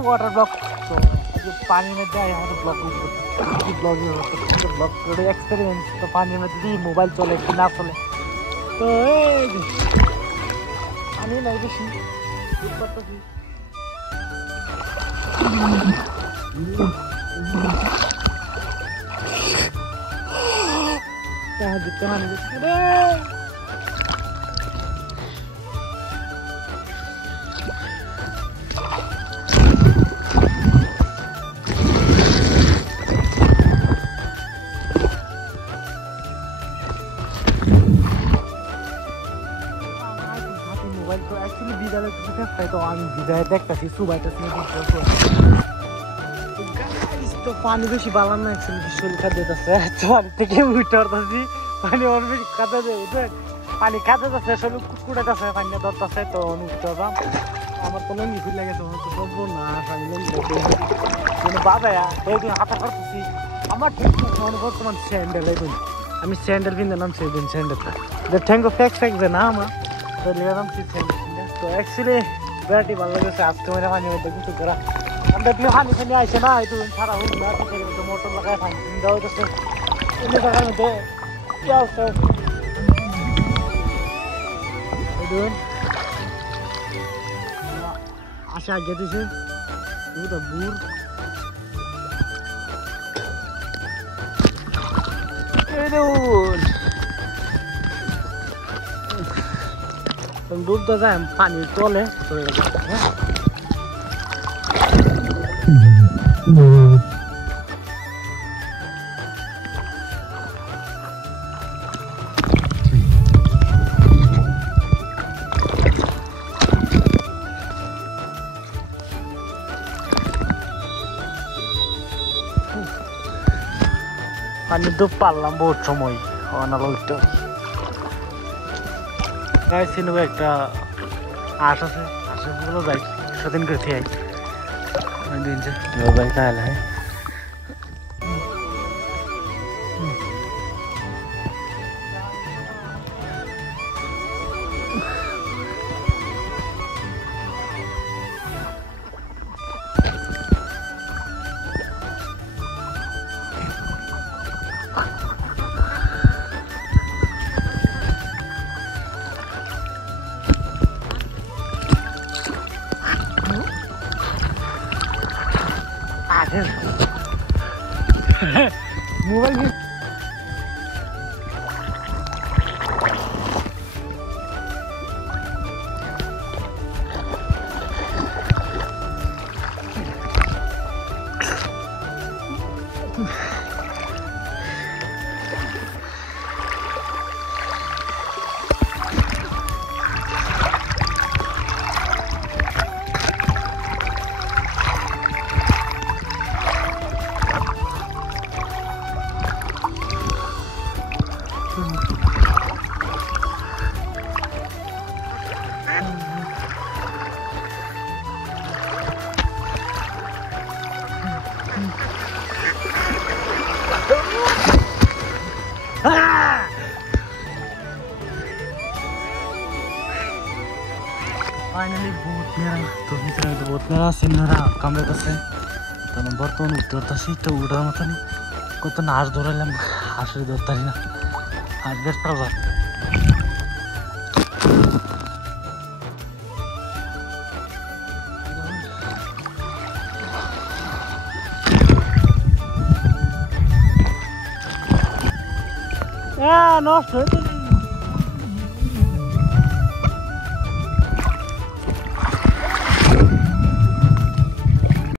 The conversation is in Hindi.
वाटर ब्लॉक तो जो पानी में जाए यहाँ तो ब्लॉक एक्सपीरियंस तो पानी में दी मोबाइल चले कि ना चले तो पानी नहीं बेसी क्या जितना नहीं मोबाइल को एक्चुअली विद्यालय तो हामी विद्यालय देख्दाखेरि सुबाइटा तो पानी बेसी बालन ना एक्चुअली सुल खा देता से तो के उठर दसी पानी और भी खाता दे उठे पानी खाता दसे सब कुकुड़ा दसे पानी दत्ता से तो उठर बा আমার তো লঙ্গি ফুল লাগে তো সব না আমি লঙ্গি মানে বাবা এই দিন হাতা করতেছি আমার ঠিক মনে বর্তমান স্যান্ডেল এই দিন আমি স্যান্ডেল কিনলাম সেই দিন স্যান্ডেলটা যে ঠ্যাঙ্গো ফেক ফেক যে না আমার তো নিলাম সেই স্যান্ডেল তো অ্যাকচুয়ালি ব্যাটি ভালো লাগছে আজকে মেরে পানি মধ্যে কিছু করা আমরা দিয়ে পানি খানি আইছে না এই দিন সারা হুন না তো মোটর লাগায় পানি দাও তো এই জায়গার মধ্যে কি আছে এই দিন আশা আগে দিছে তো বুর ডুব তো যায় পানি তলে পানি ডুব পারলাম বহুত সময় অনালুইতে গাইছিনু একটা আশ আছে আশেগুলো যাই সেদিন করে থেকে আই দিন যে যাই তাহলে मोबाइल भी फाइनली बहुत मेरा सिन्नरा कमरे दसे तो बर्तमान उठ्दसी तो उड़ा मत नहीं कत नाच धरलाम हासि धरतारी ना हाथ बेस प्रभाव नष्ट